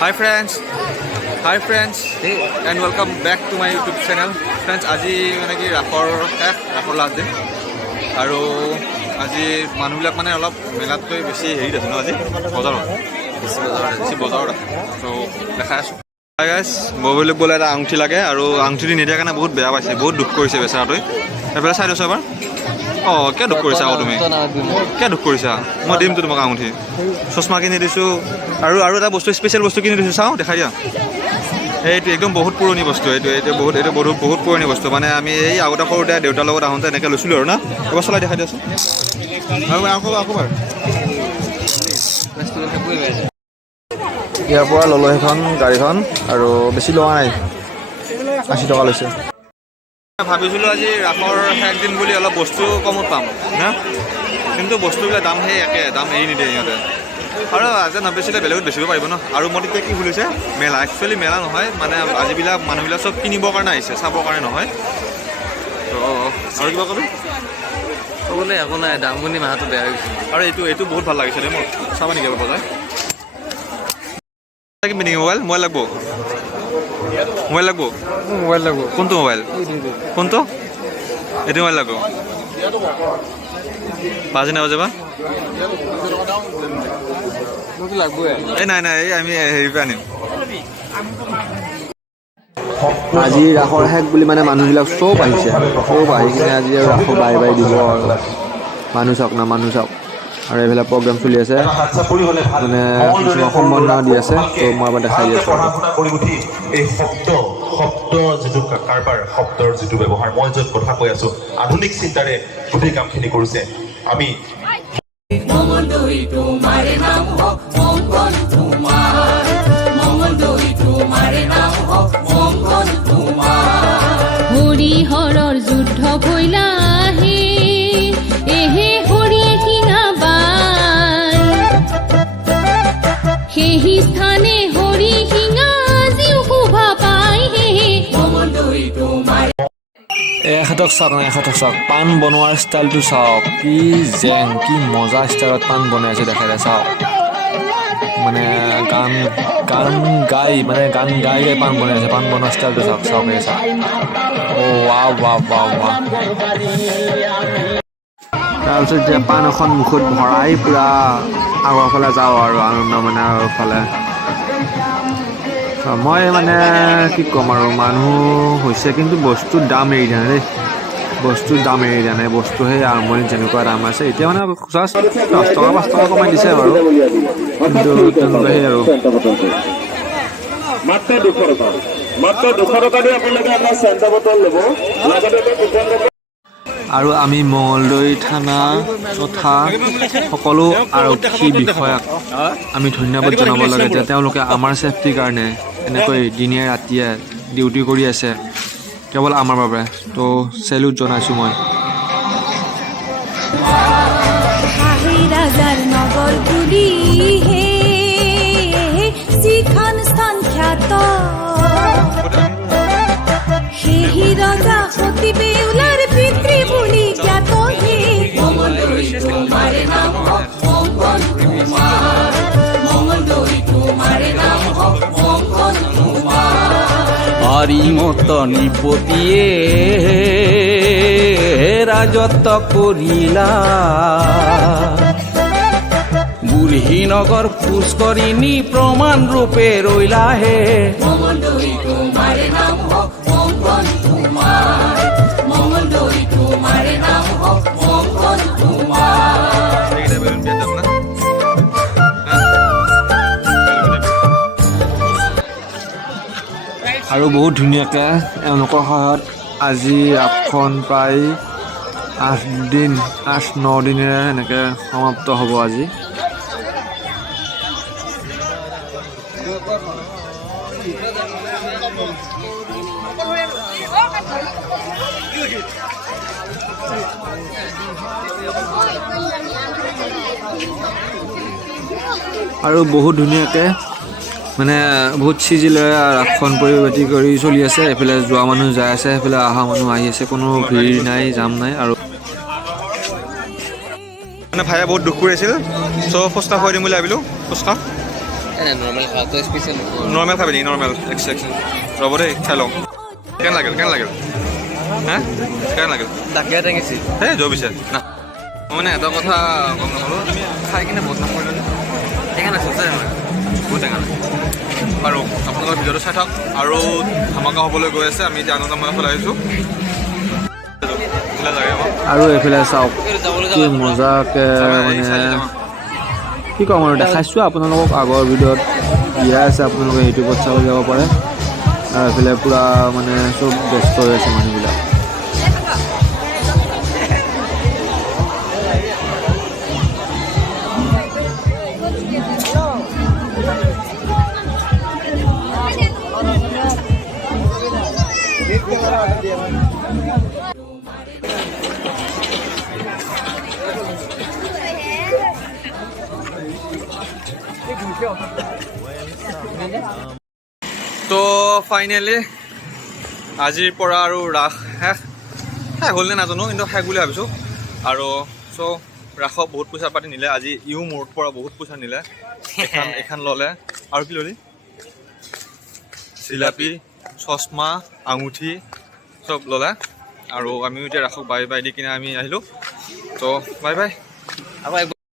Hi friends, and welcome back to my YouTube channel. Friends, আজি মানে কি ৰাসৰ লাষ্ট দিন আৰু আজি মানুহবিলাক মানে অলপ মেলাতকৈ বেছি হেৰিত আছে ন আজি বজাৰত বেছি বজাৰত আছে তো দেখাই আছোঁ। হাই গাইছ, ববৈলৈ বোলে এটা আঙুঠি লাগে আৰু আঙুঠিটো নিদিয়াৰ কাৰণে বহুত বেয়া পাইছে, বহুত দুখ কৰিছে বেচাৰাটোৱে। এইফালে চাই লৈছোঁ এবাৰ। অঁ, কিয় দুখ কৰিছা আকৌ তুমি? কিয় দুখ কৰিছা? মই দিমতো তোমাক আঙুঠি, চশমা কিনি দিছোঁ আৰু এটা বস্তু স্পেচিয়েল বস্তু কিনি দিছোঁ, চাওঁ দেখাই দিয়া। এইটো একদম বহুত পুৰণি বস্তু, এইটো বহুত পুৰণি বস্তু। মানে আমি এই আগতে সৰুতে দেউতাৰ লগত আহোঁতে এনেকৈ লৈছিলোঁ আৰু না। এবাৰ চলাই দেখাই দিয়াচোন। আকৌ বাৰু ইয়াৰ পৰা ল'লোঁ সেইখন গাড়ীখন আৰু বেছি লোৱা নাই, 80 টকা লৈছে। ভাবিছিলোঁ আজি ৰাসৰ শেষ দিন বুলি অলপ বস্তু কমত পাম না, কিন্তু বস্তুবিলাক দাম সেই একে, দাম এৰি নিদিয়ে সিহঁতে। আৰু আজি নাবেচিলে বেলেগত বেচিব পাৰিব ন। আৰু মই তেতিয়া কি খুলিছে মেলা, একচুৱেলি মেলা নহয়, মানে আজিবিলাক মানুহবিলাক চব কিনিবৰ কাৰণে আহিছে, চাবৰ কাৰণে নহয়। তো আৰু কিবা ক'বি ক'বলৈ একো নাই, দাম বুলি মাহটো বেয়া হৈ গৈছে। আৰু এইটো বহুত ভাল লাগিছে দেই মোৰ, চাবা নেকি এবাৰ বজাই? কিনিবি নেকি মোবাইল লাগব? মোবাইল লাগব? কোনটো মোবাইল? কোনটো? এইটো মোবাইল লাগব? বাজি নাবাজে বা? এই নাই এই আমি হেৰি পৰা আনিম। আজি ৰাসৰ শেষ বুলি মানে মানুহবিলাক চব আহিছে, চব আহি কিনে আজি আৰু ৰাসো বাই দিব আৰু মানুহ চাওক। আৰু এইফালে প্ৰগ্ৰাম চলি আছে, মানে কিছুমান সম্বৰ্ধনা দি আছে, তো মই এবাৰ দেখাই দি আছোঁ। এই শব্দ যিটো কাৰবাৰ, শব্দৰ যিটো ব্যৱহাৰ, মই য'ত কথা কৈ আছোঁ, আধুনিক চিন্তাৰে গোটেই কামখিনি কৰিছে। আমি হৰিহৰৰ যুদ্ধ ভৈলা এহে হৰিয়ে কিনা বাই, সেই স্থানে হৰি সিঙা আজিও শোভা পায়। এখেতক চাওক, পাণ বনোৱাৰ ষ্টাইলটো চাওক, কি জেং, কি মজা ষ্টাইলত পাণ বনাইছে দেখাই চাওক। মানে গান গাই পাণ বনাইছে, পাণ বনোৱা ষ্টাইলটো চাওক। অ' ৱাহ। তাৰপিছত এতিয়া পাণ এখন মুখত ভৰাই পূৰা আগৰ ফালে যাওঁ আৰু আনন্দ মানে আগৰ ফালে। মই মানে কি ক'ম আৰু, মানুহ হৈছে কিন্তু বস্তুৰ দাম এৰি দিয়া নাই দেই, বস্তু সেই আৰম্ভণিত যেনেকুৱা দাম আছে এতিয়া মানে 10 টকা 5 টকা কমাই দিছে বাৰু, কিন্তু তেনেকুৱা সেই আৰু মাত্ৰ 200 টকা দি আপোনালোকে এটা চেণ্টা বটল ল'ব। আৰু আমি মঙলদৈ থানা তথা সকলো আৰক্ষী বিষয়াক আমি ধন্যবাদ জনাব লাগে যে তেওঁলোকে আমাৰ ছেফটিৰ কাৰণে এনেকৈ দিনে ৰাতিয়ে ডিউটি কৰি আছে, কেৱল আমাৰ বাবে। তো চেলুট জনাইছোঁ মই। রাজার নগর গুলি হে যিখন স্থান খ্যাত, সেই রজা সতী বেউলার পিতৃ বুলি জ্ঞাত হে। হরিমত নিপতিয়ে রাজত্ব করিলা, বুঢ়ীনগৰ পুষ্কৰিণী প্ৰমাণ ৰূপে ৰৈলা হে। আৰু বহুত ধুনীয়াকৈ এওঁলোকৰ সহায়ত আজি ৰাসখন প্ৰায় 8-9 দিনেৰে এনেকৈ সমাপ্ত হ'ব আজি। আৰু বহুত ধুনীয়াকৈ মানে বহুত চিজিলেৰে ৰাসখন পৰিপাটি কৰি চলি আছে। এইফালে যোৱা মানুহ যাই আছে, সেইফালে অহা মানুহ আহি আছে, কোনো ভিৰ নাই, জাম নাই। আৰু মানে ভাইয়া বহুত দুখ কৰি আছিল, চ' ফুচকা খুৱাই দিম বুলি ভাবিলোঁ। ফুচকা নৰ্মেল খাওয়াটো স্পেচিয়েল নৰ্মেল খাবি নেকি নৰ্মেল এক্সেকশ্যন ৰ'ব দেই খাই লওঁ কেন লাগিল হা কেন লাগিল ডাকিয়া টেঙিছিল এই যোৱা পিছে না মই মানে এটা কথা গম নাপালোঁ তুমি খাই কিনে বদনাম কৰিলা টেঙা নাছিল চাই বহুত টেঙা আৰু আপোনালোকৰ ভিডিঅ'টো চাই থাকক আৰু ধামাকা হ'বলৈ গৈ আছে আমি এতিয়া আনন্দময় ফালে আহিছোঁ আৰু এইফালে চাওক কি মজাকে মানে কি ক'ম আৰু দেখাইছোঁ আপোনালোকক আগৰ ভিডিঅ'ত দিয়া আছে আপোনালোকে ইউটিউবত চাব যাব পাৰে আৰু এইফালে পূৰা মানে চব ব্যস্ত হৈ আছে মানুহবিলাক তো ফাইনেলি আজিৰ পৰা আৰু ৰাস শেষ হ'ল নে নাজানো কিন্তু শেষ বুলি ভাবিছোঁ আৰু চ' ৰাসত বহুত পইচা পাতি নিলে আজি মোৰ পৰা বহুত পইচা নিলে এখন ল'লে আৰু কি ল'লি জিলাপি চশমা আঙুঠি চব ল'লে আৰু আমিও এতিয়া ৰাসক বাই বাই দি কিনে আমি আহিলোঁ ত' বাই বাই আকৌ